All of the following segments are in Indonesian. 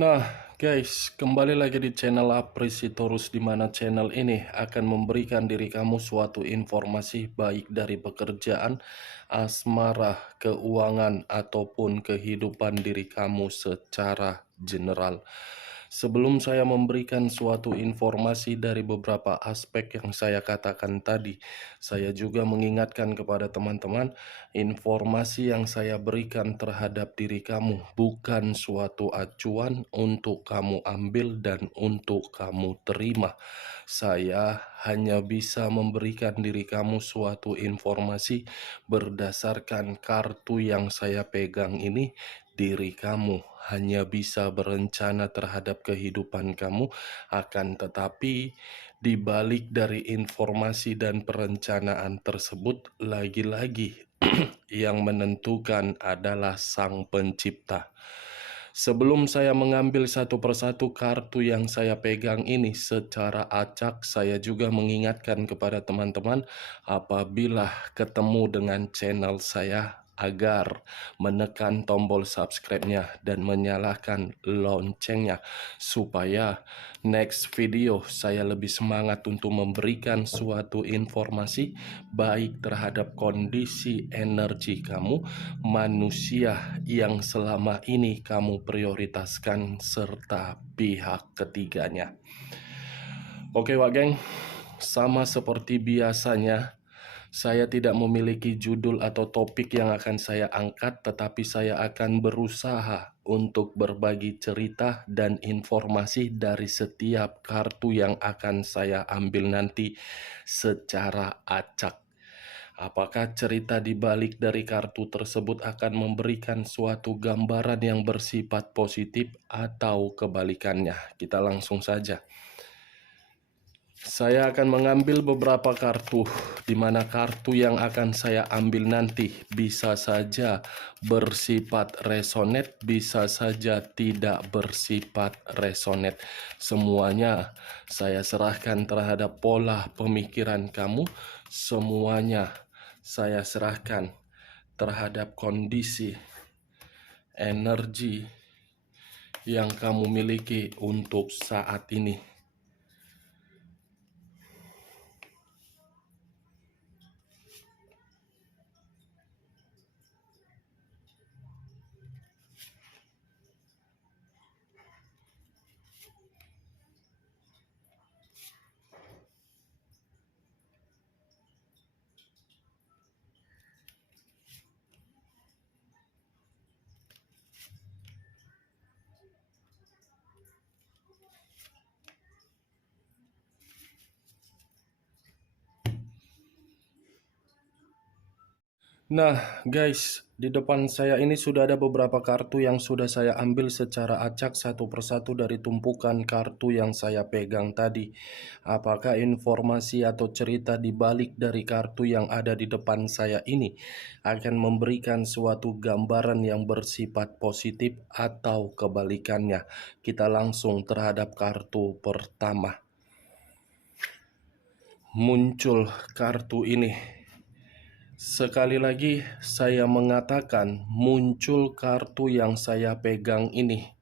Nah, guys, kembali lagi di channel Apresitorus, di mana channel ini akan memberikan diri kamu suatu informasi baik dari pekerjaan, asmara, keuangan, ataupun kehidupan diri kamu secara general. Sebelum saya memberikan suatu informasi dari beberapa aspek yang saya katakan tadi, saya juga mengingatkan kepada teman-teman, informasi yang saya berikan terhadap diri kamu bukan suatu acuan untuk kamu ambil dan untuk kamu terima. Saya hanya bisa memberikan diri kamu suatu informasi berdasarkan kartu yang saya pegang ini. Diri kamu hanya bisa berencana terhadap kehidupan kamu, akan tetapi di balik dari informasi dan perencanaan tersebut, lagi-lagi yang menentukan adalah Sang Pencipta. Sebelum saya mengambil satu persatu kartu yang saya pegang ini secara acak, saya juga mengingatkan kepada teman-teman apabila ketemu dengan channel saya agar menekan tombol subscribe-nya dan menyalakan loncengnya supaya next video saya lebih semangat untuk memberikan suatu informasi baik terhadap kondisi energi kamu, manusia yang selama ini kamu prioritaskan, serta pihak ketiganya. Oke Wak Geng, sama seperti biasanya, saya tidak memiliki judul atau topik yang akan saya angkat, tetapi saya akan berusaha untuk berbagi cerita dan informasi dari setiap kartu yang akan saya ambil nanti secara acak. Apakah cerita di balik dari kartu tersebut akan memberikan suatu gambaran yang bersifat positif atau kebalikannya? Kita langsung saja. Saya akan mengambil beberapa kartu, di mana kartu yang akan saya ambil nanti bisa saja bersifat resonate, bisa saja tidak bersifat resonate. Semuanya saya serahkan terhadap pola pemikiran kamu, semuanya saya serahkan terhadap kondisi energi yang kamu miliki untuk saat ini. Nah, guys, di depan saya ini sudah ada beberapa kartu yang sudah saya ambil secara acak satu persatu dari tumpukan kartu yang saya pegang tadi. Apakah informasi atau cerita di balik dari kartu yang ada di depan saya ini akan memberikan suatu gambaran yang bersifat positif atau kebalikannya? Kita langsung terhadap kartu pertama. Muncul kartu ini. Sekali lagi saya mengatakan muncul kartu yang saya pegang ini,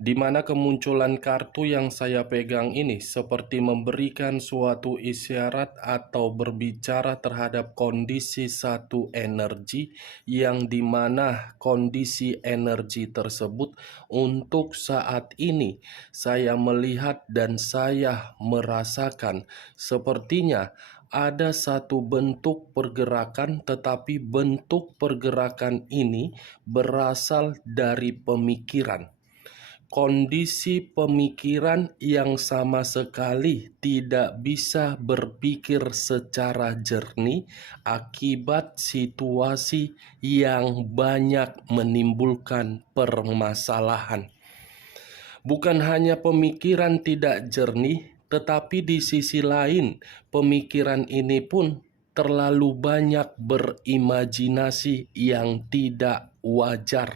di mana kemunculan kartu yang saya pegang ini seperti memberikan suatu isyarat atau berbicara terhadap kondisi satu energi, yang dimana kondisi energi tersebut untuk saat ini saya melihat dan saya merasakan sepertinya ada satu bentuk pergerakan, tetapi bentuk pergerakan ini berasal dari pemikiran. Kondisi pemikiran yang sama sekali tidak bisa berpikir secara jernih akibat situasi yang banyak menimbulkan permasalahan. Bukan hanya pemikiran tidak jernih, tetapi di sisi lain pemikiran ini pun terlalu banyak berimajinasi yang tidak wajar.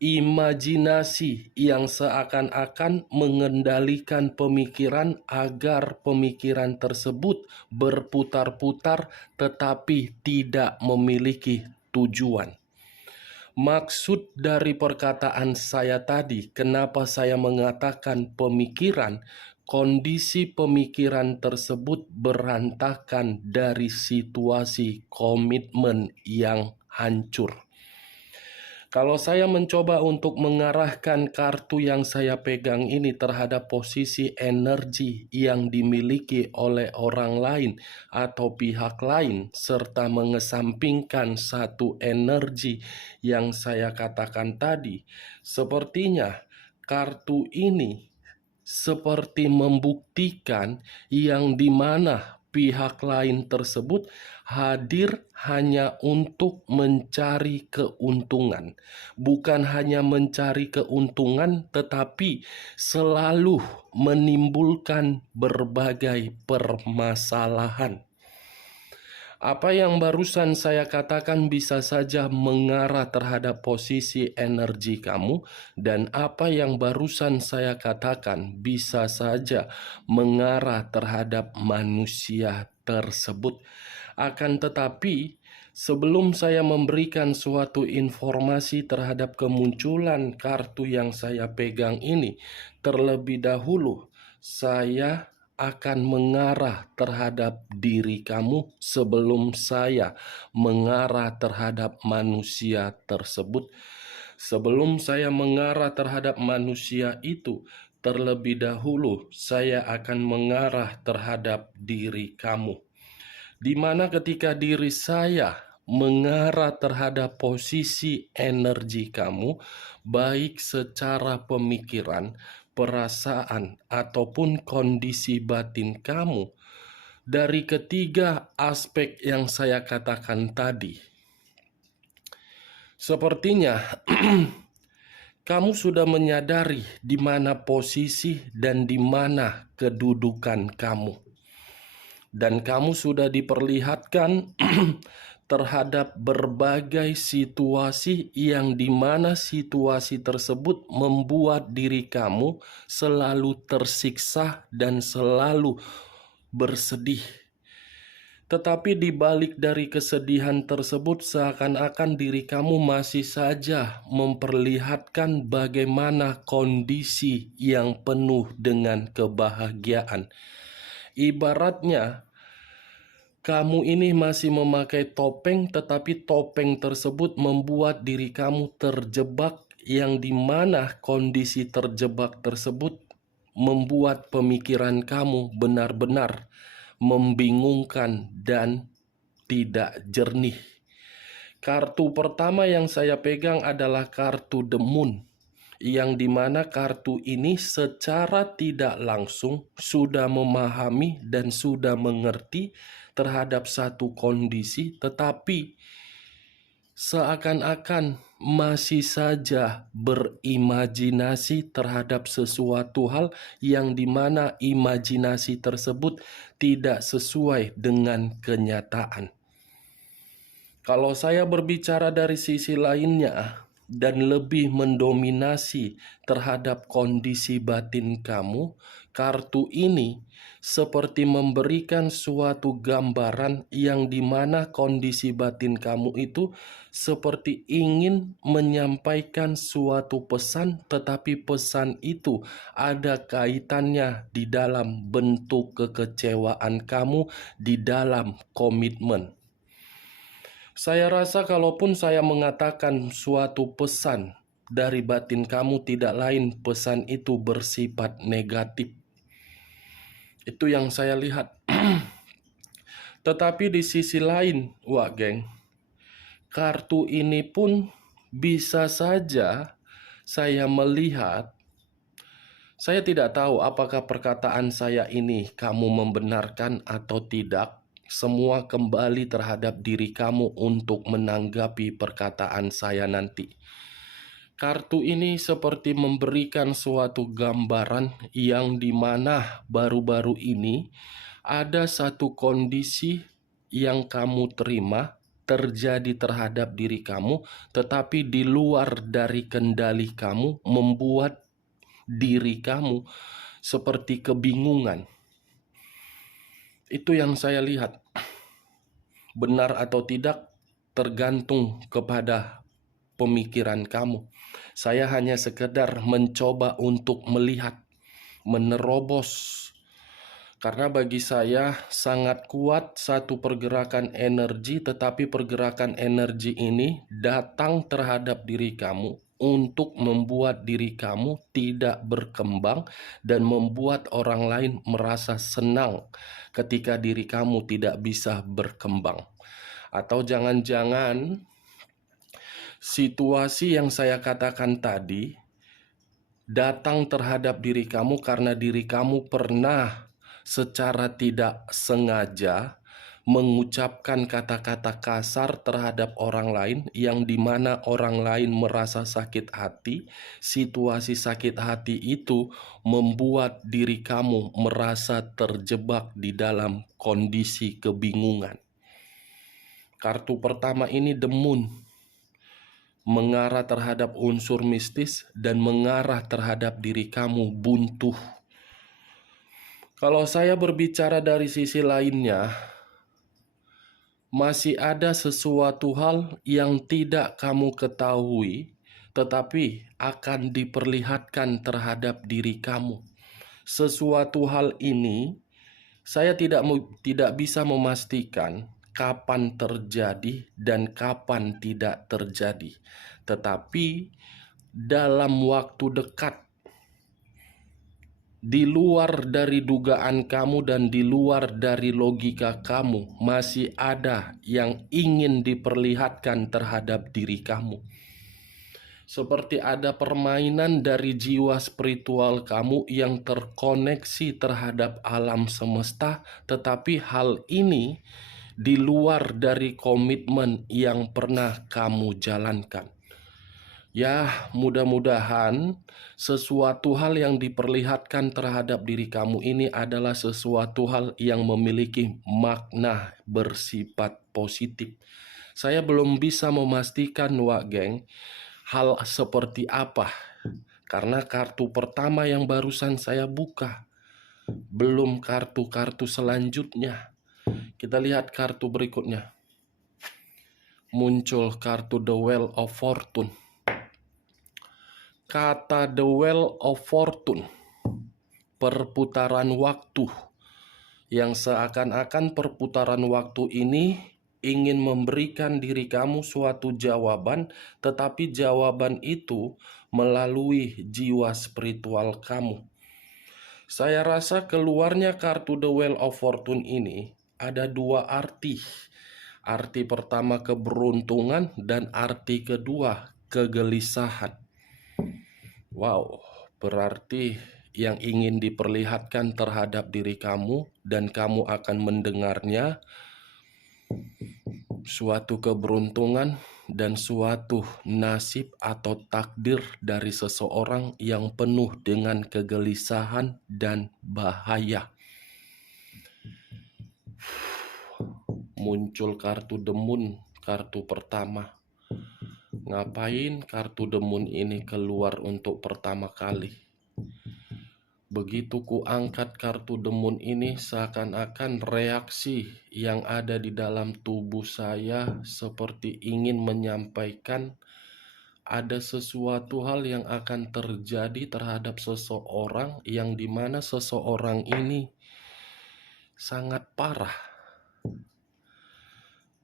Imajinasi yang seakan-akan mengendalikan pemikiran agar pemikiran tersebut berputar-putar tetapi tidak memiliki tujuan. Maksud dari perkataan saya tadi, kenapa saya mengatakan pemikiran, kondisi pemikiran tersebut berantakan dari situasi komitmen yang hancur. Kalau saya mencoba untuk mengarahkan kartu yang saya pegang ini terhadap posisi energi yang dimiliki oleh orang lain atau pihak lain, serta mengesampingkan satu energi yang saya katakan tadi, sepertinya kartu ini seperti membuktikan yang dimana pihak lain tersebut hadir hanya untuk mencari keuntungan. Bukan hanya mencari keuntungan, tetapi selalu menimbulkan berbagai permasalahan. Apa yang barusan saya katakan bisa saja mengarah terhadap posisi energi kamu, dan apa yang barusan saya katakan bisa saja mengarah terhadap manusia tersebut. Akan tetapi, sebelum saya memberikan suatu informasi terhadap kemunculan kartu yang saya pegang ini, terlebih dahulu saya akan mengarah terhadap diri kamu sebelum saya mengarah terhadap manusia tersebut. Sebelum saya mengarah terhadap manusia itu, terlebih dahulu saya akan mengarah terhadap diri kamu. Di mana ketika diri saya mengarah terhadap posisi energi kamu, baik secara pemikiran, perasaan, ataupun kondisi batin kamu, dari ketiga aspek yang saya katakan tadi, sepertinya kamu sudah menyadari di mana posisi dan di mana kedudukan kamu. Dan kamu sudah diperlihatkan terhadap berbagai situasi yang dimana situasi tersebut membuat diri kamu selalu tersiksa dan selalu bersedih. Tetapi di balik dari kesedihan tersebut seakan-akan diri kamu masih saja memperlihatkan bagaimana kondisi yang penuh dengan kebahagiaan. Ibaratnya, kamu ini masih memakai topeng, tetapi topeng tersebut membuat diri kamu terjebak, yang dimana kondisi terjebak tersebut membuat pemikiran kamu benar-benar membingungkan dan tidak jernih. Kartu pertama yang saya pegang adalah kartu The Moon, yang dimana kartu ini secara tidak langsung sudah memahami dan sudah mengerti terhadap satu kondisi, tetapi seakan-akan masih saja berimajinasi terhadap sesuatu hal yang dimana imajinasi tersebut tidak sesuai dengan kenyataan. Kalau saya berbicara dari sisi lainnya dan lebih mendominasi terhadap kondisi batin kamu, kartu ini seperti memberikan suatu gambaran yang dimana kondisi batin kamu itu seperti ingin menyampaikan suatu pesan, tetapi pesan itu ada kaitannya di dalam bentuk kekecewaan kamu di dalam komitmen. Saya rasa kalaupun saya mengatakan suatu pesan dari batin kamu, tidak lain pesan itu bersifat negatif. Itu yang saya lihat. Tetapi di sisi lain, geng, kartu ini pun bisa saja saya melihat, saya tidak tahu apakah perkataan saya ini kamu membenarkan atau tidak. Semua kembali terhadap diri kamu untuk menanggapi perkataan saya nanti. Kartu ini seperti memberikan suatu gambaran yang dimana baru-baru ini ada satu kondisi yang kamu terima terjadi terhadap diri kamu, tetapi di luar dari kendali kamu, membuat diri kamu seperti kebingungan. Itu yang saya lihat. Benar atau tidak tergantung kepada pemikiran kamu. Saya hanya sekedar mencoba untuk melihat, menerobos. Karena bagi saya sangat kuat satu pergerakan energi, tetapi pergerakan energi ini datang terhadap diri kamu untuk membuat diri kamu tidak berkembang dan membuat orang lain merasa senang ketika diri kamu tidak bisa berkembang. Atau jangan-jangan situasi yang saya katakan tadi datang terhadap diri kamu karena diri kamu pernah secara tidak sengaja mengucapkan kata-kata kasar terhadap orang lain yang dimana orang lain merasa sakit hati. Situasi sakit hati itu membuat diri kamu merasa terjebak di dalam kondisi kebingungan. Kartu pertama ini The Moon, mengarah terhadap unsur mistis dan mengarah terhadap diri kamu buntu. Kalau saya berbicara dari sisi lainnya, masih ada sesuatu hal yang tidak kamu ketahui, tetapi akan diperlihatkan terhadap diri kamu. Sesuatu hal ini saya tidak bisa memastikan kapan terjadi dan kapan tidak terjadi. Tetapi dalam waktu dekat, di luar dari dugaan kamu dan di luar dari logika kamu, masih ada yang ingin diperlihatkan terhadap diri kamu. Seperti ada permainan dari jiwa spiritual kamu yang terkoneksi terhadap alam semesta, tetapi hal ini di luar dari komitmen yang pernah kamu jalankan. Ya, mudah-mudahan sesuatu hal yang diperlihatkan terhadap diri kamu ini adalah sesuatu hal yang memiliki makna bersifat positif. Saya belum bisa memastikan, Wak Geng, hal seperti apa. Karena kartu pertama yang barusan saya buka, belum kartu-kartu selanjutnya. Kita lihat kartu berikutnya. Muncul kartu The Wheel of Fortune. Kata The Wheel of Fortune, perputaran waktu, yang seakan-akan perputaran waktu ini ingin memberikan diri kamu suatu jawaban, tetapi jawaban itu melalui jiwa spiritual kamu. Saya rasa keluarnya kartu The Wheel of Fortune ini ada dua arti. Arti pertama keberuntungan dan arti kedua kegelisahan. Wow, berarti yang ingin diperlihatkan terhadap diri kamu dan kamu akan mendengarnya suatu keberuntungan dan suatu nasib atau takdir dari seseorang yang penuh dengan kegelisahan dan bahaya. Muncul kartu The Moon, kartu pertama. Ngapain kartu The Moon ini keluar untuk pertama kali? Begitu ku angkat kartu The Moon ini, seakan-akan reaksi yang ada di dalam tubuh saya seperti ingin menyampaikan ada sesuatu hal yang akan terjadi terhadap seseorang yang dimana seseorang ini sangat parah.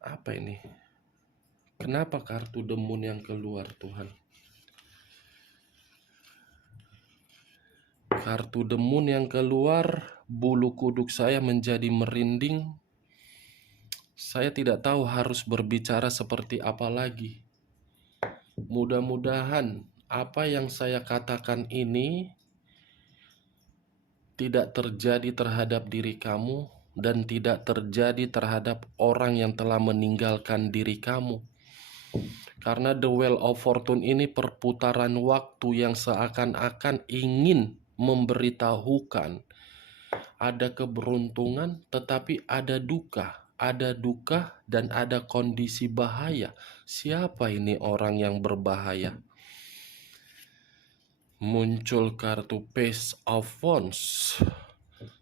Apa ini? Kenapa kartu The Moon yang keluar, Tuhan? Kartu The Moon yang keluar, bulu kuduk saya menjadi merinding. Saya tidak tahu harus berbicara seperti apa lagi. Mudah-mudahan apa yang saya katakan ini tidak terjadi terhadap diri kamu dan tidak terjadi terhadap orang yang telah meninggalkan diri kamu. Karena The Wheel of Fortune ini perputaran waktu yang seakan-akan ingin memberitahukan ada keberuntungan tetapi ada duka dan ada kondisi bahaya. Siapa ini orang yang berbahaya? Muncul kartu Page of Wands,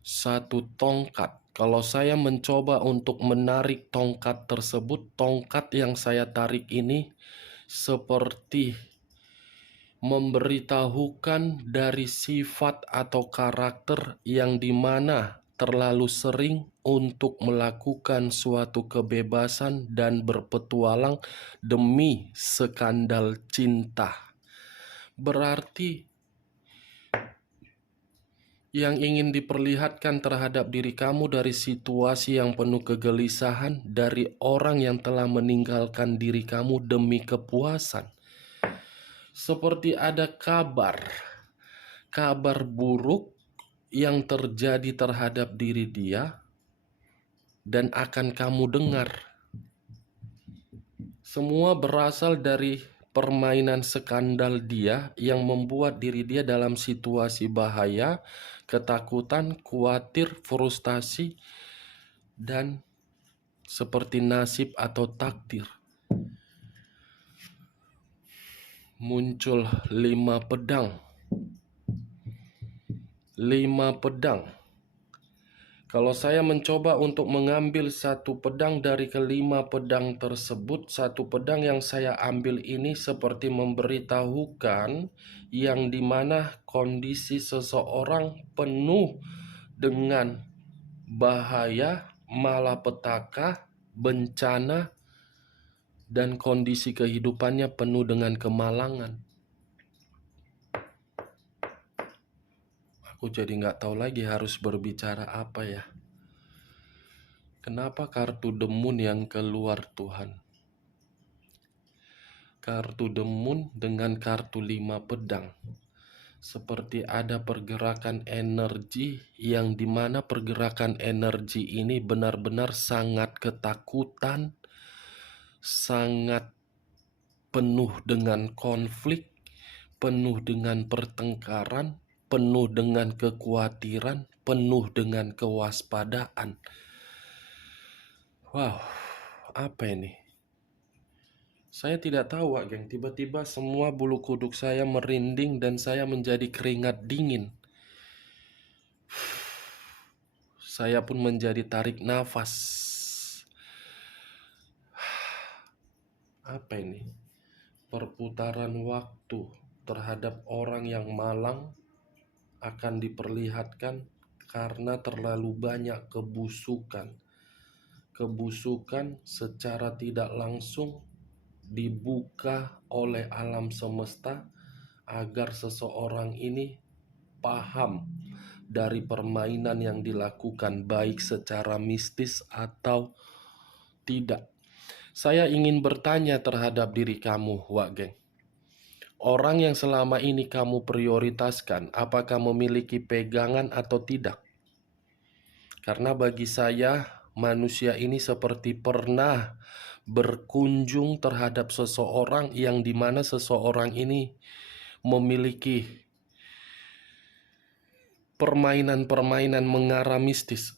satu tongkat. Kalau saya mencoba untuk menarik tongkat tersebut, tongkat yang saya tarik ini seperti memberitahukan dari sifat atau karakter yang dimana terlalu sering untuk melakukan suatu kebebasan dan berpetualang demi skandal cinta. Berarti yang ingin diperlihatkan terhadap diri kamu dari situasi yang penuh kegelisahan dari orang yang telah meninggalkan diri kamu demi kepuasan. Seperti ada kabar buruk yang terjadi terhadap diri dia dan akan kamu dengar. Semua berasal dari permainan skandal dia yang membuat diri dia dalam situasi bahaya, ketakutan, khawatir, frustasi, dan seperti nasib atau takdir. Muncul 5 pedang. 5 pedang. Kalau saya mencoba untuk mengambil satu pedang dari kelima pedang tersebut, satu pedang yang saya ambil ini seperti memberitahukan yang dimana kondisi seseorang penuh dengan bahaya, malapetaka, bencana, dan kondisi kehidupannya penuh dengan kemalangan. Aku jadi nggak tahu lagi harus berbicara apa ya. Kenapa kartu The Moon yang keluar Tuhan? Kartu The Moon dengan kartu 5 pedang. Seperti ada pergerakan energi yang dimana pergerakan energi ini benar-benar sangat ketakutan, sangat penuh dengan konflik, penuh dengan pertengkaran, penuh dengan kekhawatiran, penuh dengan kewaspadaan. Wow, apa ini? Saya tidak tahu, Wak Geng. Tiba-tiba semua bulu kuduk saya merinding dan saya menjadi keringat dingin. Saya pun menjadi tarik nafas. Apa ini? Perputaran waktu terhadap orang yang malang akan diperlihatkan karena terlalu banyak kebusukan. Kebusukan secara tidak langsung dibuka oleh alam semesta agar seseorang ini paham dari permainan yang dilakukan baik secara mistis atau tidak. Saya ingin bertanya terhadap diri kamu, Wak Geng. Orang yang selama ini kamu prioritaskan, apakah memiliki pegangan atau tidak? Karena bagi saya, manusia ini seperti pernah berkunjung terhadap seseorang yang dimana seseorang ini memiliki permainan-permainan mengarah mistis.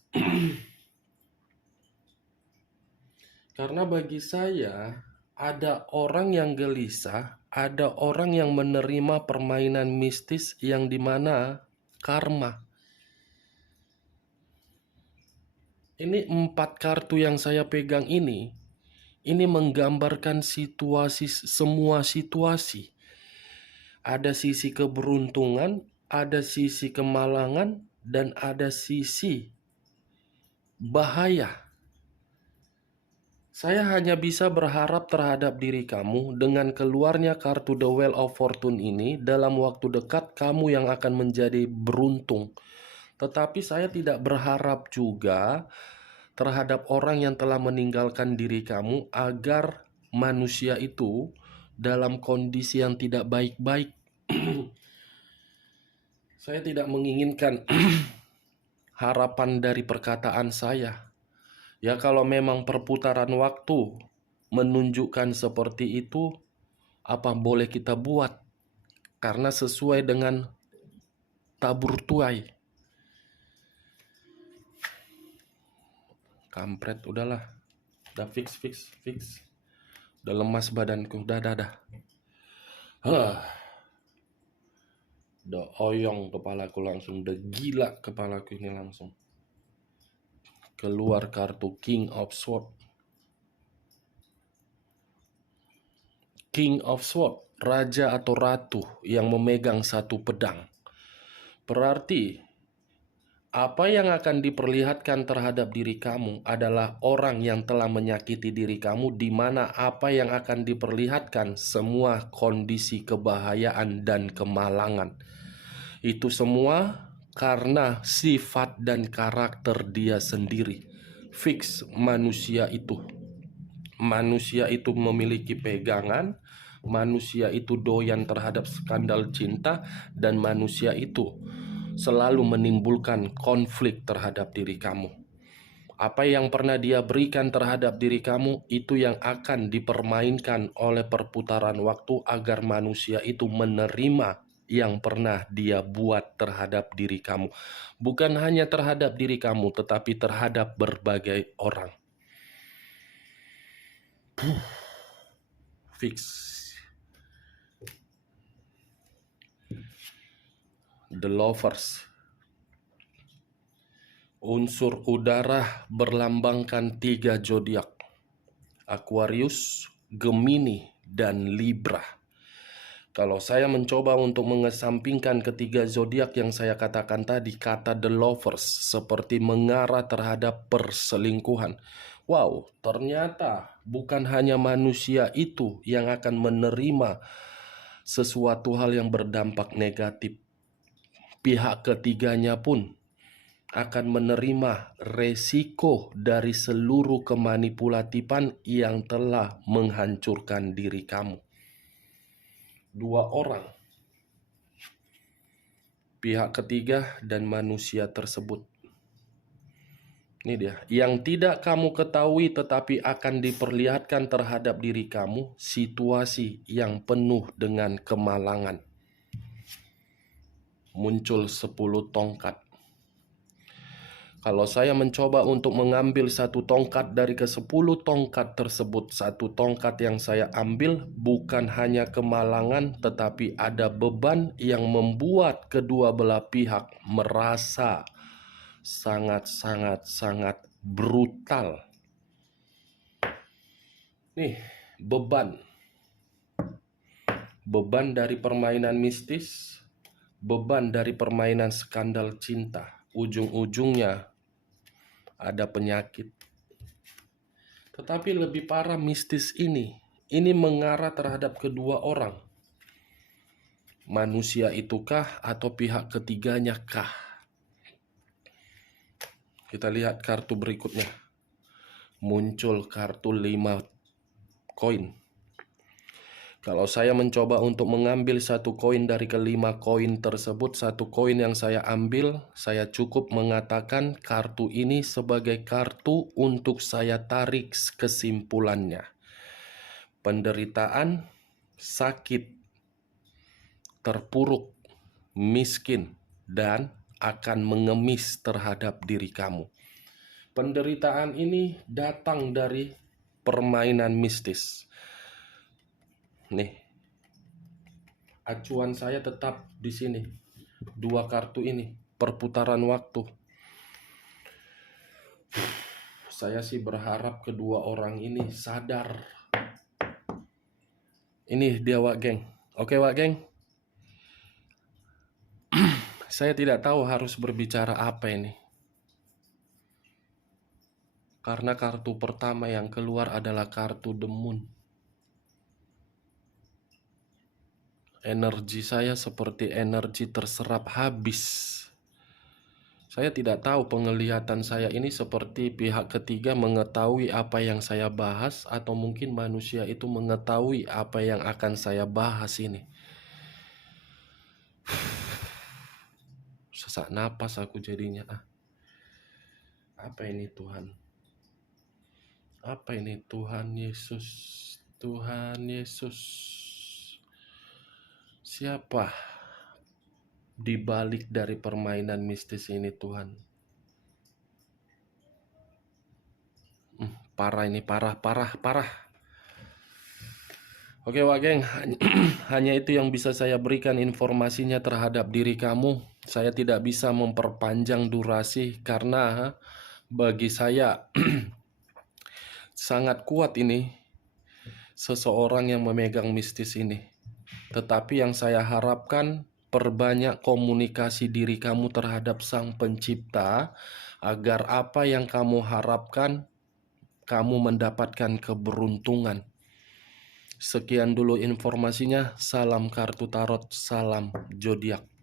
Karena bagi saya, ada orang yang gelisah, ada orang yang menerima permainan mistis yang dimana karma. Ini 4 kartu yang saya pegang ini menggambarkan semua situasi. Ada sisi keberuntungan, ada sisi kemalangan, dan ada sisi bahaya. Saya hanya bisa berharap terhadap diri kamu dengan keluarnya kartu The Wheel of Fortune ini. Dalam waktu dekat kamu yang akan menjadi beruntung. Tetapi saya tidak berharap juga terhadap orang yang telah meninggalkan diri kamu agar manusia itu dalam kondisi yang tidak baik-baik. Saya tidak menginginkan harapan dari perkataan saya. Ya kalau memang perputaran waktu menunjukkan seperti itu, apa boleh kita buat? Karena sesuai dengan tabur tuai. Kampret, udahlah. Udah fix. Udah lemas badanku, dah. Udah oyong kepalaku langsung, udah gila kepalaku ini langsung. Keluar kartu King of Swords. King of Sword, raja atau ratu yang memegang satu pedang. Berarti apa yang akan diperlihatkan terhadap diri kamu adalah orang yang telah menyakiti diri kamu, di mana apa yang akan diperlihatkan semua kondisi kebahayaan dan kemalangan. Itu semua karena sifat dan karakter dia sendiri. Fix manusia itu. Manusia itu memiliki pegangan, manusia itu doyan terhadap skandal cinta, dan manusia itu selalu menimbulkan konflik terhadap diri kamu. Apa yang pernah dia berikan terhadap diri kamu, itu yang akan dipermainkan oleh perputaran waktu agar manusia itu menerima yang pernah dia buat terhadap diri kamu. Bukan hanya terhadap diri kamu, tetapi terhadap berbagai orang. Fix. The Lovers. Unsur udara berlambangkan 3 zodiak: Aquarius, Gemini, dan Libra. Kalau saya mencoba untuk mengesampingkan ketiga zodiak yang saya katakan tadi, kata The Lovers seperti mengarah terhadap perselingkuhan. Wow, ternyata bukan hanya manusia itu yang akan menerima sesuatu hal yang berdampak negatif. Pihak ketiganya pun akan menerima resiko dari seluruh kemanipulatifan yang telah menghancurkan diri kamu. 2 orang, pihak ketiga dan manusia tersebut. Ini dia, yang tidak kamu ketahui tetapi akan diperlihatkan terhadap diri kamu, situasi yang penuh dengan kemalangan. Muncul 10 tongkat. Kalau saya mencoba untuk mengambil satu tongkat dari ke-10 tongkat tersebut, satu tongkat yang saya ambil bukan hanya kemalangan, tetapi ada beban yang membuat kedua belah pihak merasa sangat brutal. Nih, beban. Beban dari permainan mistis, beban dari permainan skandal cinta. Ujung-ujungnya ada penyakit. Tetapi lebih parah mistis ini mengarah terhadap kedua orang. Manusia itukah atau pihak ketiganya kah? Kita lihat kartu berikutnya. Muncul kartu 5 koin. Kalau saya mencoba untuk mengambil satu koin dari ke-5 koin tersebut, satu koin yang saya ambil, saya cukup mengatakan kartu ini sebagai kartu untuk saya tarik kesimpulannya. Penderitaan, sakit, terpuruk, miskin, dan akan mengemis terhadap diri kamu. Penderitaan ini datang dari permainan mistis. Nih, acuan saya tetap di sini. 2 kartu ini, perputaran waktu. Saya sih berharap kedua orang ini sadar. Ini dia, Wak Geng. Oke, Wak Geng. Saya tidak tahu harus berbicara apa ini. Karena kartu pertama yang keluar adalah kartu The Moon. Energi saya seperti energi terserap habis. Saya tidak tahu penglihatan saya ini seperti pihak ketiga mengetahui apa yang saya bahas, atau mungkin manusia itu mengetahui apa yang akan saya bahas ini. Sesak napas aku jadinya. Apa ini Tuhan? Apa ini Tuhan Yesus? Tuhan Yesus. Siapa di balik dari permainan mistis ini Tuhan? Parah ini, parah. Oke, Wak Geng, hanya itu yang bisa saya berikan informasinya terhadap diri kamu. Saya tidak bisa memperpanjang durasi karena bagi saya sangat kuat ini. seseorang yang memegang mistis ini. Tetapi yang saya harapkan, perbanyak komunikasi diri kamu terhadap Sang Pencipta, agar apa yang kamu harapkan, kamu mendapatkan keberuntungan. Sekian dulu informasinya. Salam kartu tarot, salam zodiak.